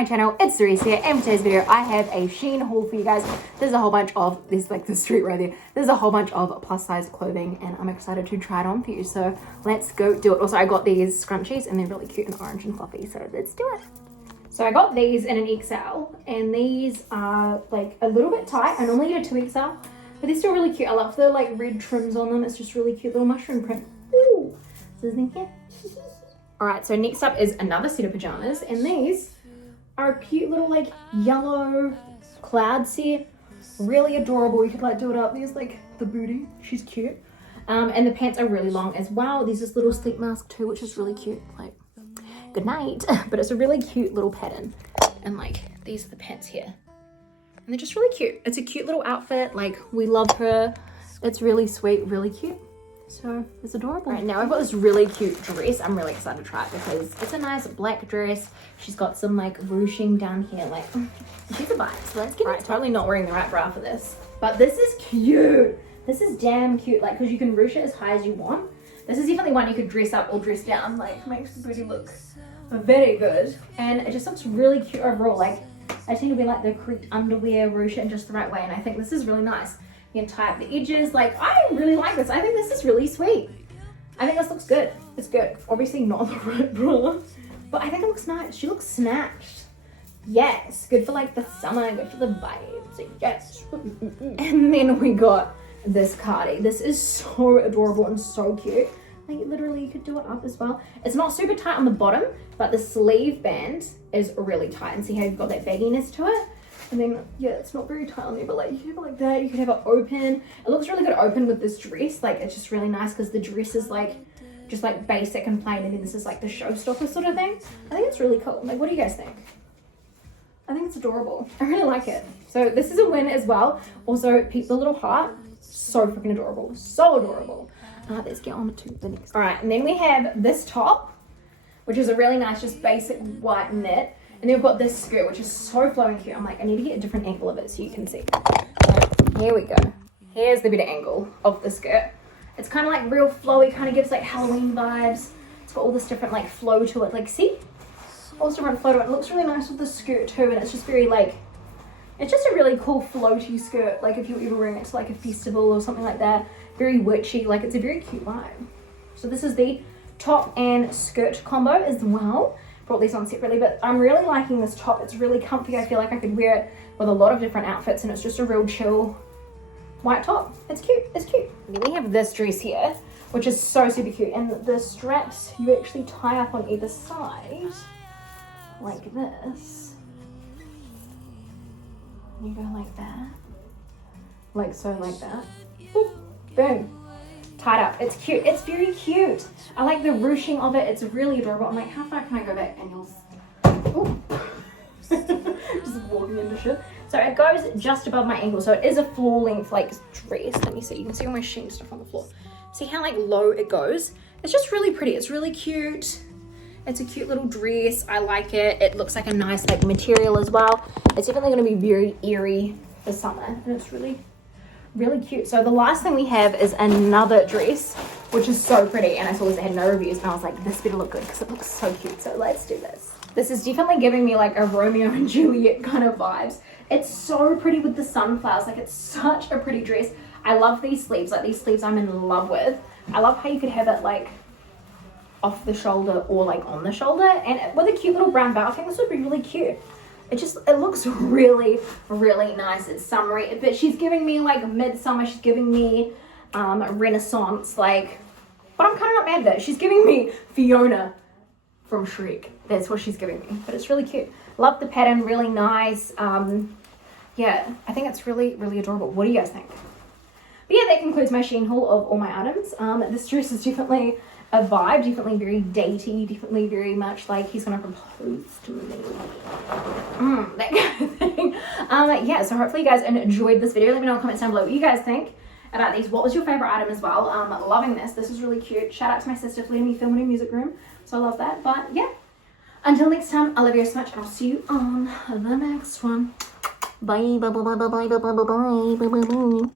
my channel, it's Cerise here, and for today's video I have a Shein haul for you guys. There's a whole bunch of, there's like the street right there, there's a whole bunch of plus size clothing and I'm excited to try it on for you, so let's go do it. Also I got these scrunchies and they're really cute and orange and fluffy, so let's do it. So I got these in an XL and these are like a little bit tight. I normally get a 2XL, but they're still really cute. I love the like red trims on them. It's just really cute little mushroom print. Ooh, so there's them here. Alright, so next up is another set of pajamas, and these are a cute little like yellow cloud set. Really adorable. You could like do it up. There's like the booty. She's cute. And the pants are really long as well. There's this little sleep mask too, which is really cute. Like, good night. But it's a really cute little pattern. And like, these are the pants here. And they're just really cute. It's a cute little outfit. Like, we love her. It's really sweet, really cute. So it's adorable. Right, now I've got this really cute dress. I'm really excited to try it because it's a nice black dress. She's got some like ruching down here. Like, she's a vibe. So let's get it. Totally not wearing the right bra for this. But this is cute. This is damn cute. Like, because you can ruche it as high as you want. This is definitely one you could dress up or dress down. Like, makes the booty look very good. And it just looks really cute overall. Like, I tend to wear like the creeped underwear, ruche it in just the right way. And I think this is really nice. You can tie up the edges. Like, I really like this. I think this is really sweet. I think this looks good. It's good. Obviously not the right bra, but I think it looks nice. She looks snatched. Yes, good for like the summer, good for the vibes. Yes. And then we got this cardi. This is so adorable and so cute. Like, literally you could do it up as well. It's not super tight on the bottom, but the sleeve band is really tight. And see how you've got that bagginess to it? And then, yeah, it's not very tight on there, but like, you could have it like that. You could have it open. It looks really good open with this dress. Like, it's just really nice because the dress is like, just like basic and plain. And then this is like the showstopper sort of thing. I think it's really cool. Like, what do you guys think? I think it's adorable. I really like it. So this is a win as well. Also, peep the little heart. So freaking adorable. So adorable. Let's get on to the next. All right, and then we have this top, which is a really nice, just basic white knit. And then we've got this skirt, which is so flowing cute. I'm like, I need to get a different angle of it so you can see. Here we go. Here's the better angle of the skirt. It's kind of like real flowy, kind of gives like Halloween vibes. It's got all this different like flow to it. Like, see? All this different flow to it. It looks really nice with the skirt too. And it's just very like, it's just a really cool floaty skirt. Like if you were ever wearing it to like a festival or something like that. Very witchy. Like, it's a very cute vibe. So this is the top and skirt combo as well. Brought these on separately, but I'm really liking this top. It's really comfy. I feel like I could wear it with a lot of different outfits, and it's just a real chill white top. It's cute. It's cute. And then we have this dress here, which is so super cute, and the straps you actually tie up on either side like this. You go like that, like so, like that. Boop, boom. Tied up. It's cute. It's very cute. I like the ruching of it. It's really adorable. I'm like, how far can I go back? And you'll just walking into shit. So it goes just above my ankle. So it is a full length like dress. Let me see. You can see all my Shein stuff on the floor. See how like low it goes? It's just really pretty. It's really cute. It's a cute little dress. I like it. It looks like a nice like material as well. It's definitely going to be very airy for summer. And it's really cute. So the last thing we have is another dress, which is so pretty, and I saw this, it had no reviews, and I was like, this better look good because it looks so cute. So let's do this. This is definitely giving me like a Romeo and Juliet kind of vibes. It's so pretty with the sunflowers. Like, it's such a pretty dress. I love these sleeves. Like, these sleeves I'm in love with. I love how you could have it like off the shoulder or like on the shoulder, and with a cute little brown bow. I think this would be really cute. It looks really, really nice. It's summery, but she's giving me like midsummer. She's giving me Renaissance, like, but I'm kind of not mad at it. She's giving me Fiona from Shrek. That's what she's giving me, but it's really cute. Love the pattern, really nice. Yeah, I think it's really, really adorable. What do you guys think? But yeah, that concludes my Shein haul of all my items. This dress is definitely a vibe, definitely very datey, definitely very much like he's gonna propose to me. That kind of thing. Yeah, so hopefully you guys enjoyed this video. Let me know in the comments down below what you guys think about these. What was your favorite item as well? Loving this. This is really cute. Shout out to my sister for letting me film in a music room. So I love that. But yeah, until next time, I love you so much, and I'll see you on the next one. Bye, bye, bye, bye, bye, bye, bye, bye, bye, bye, bye.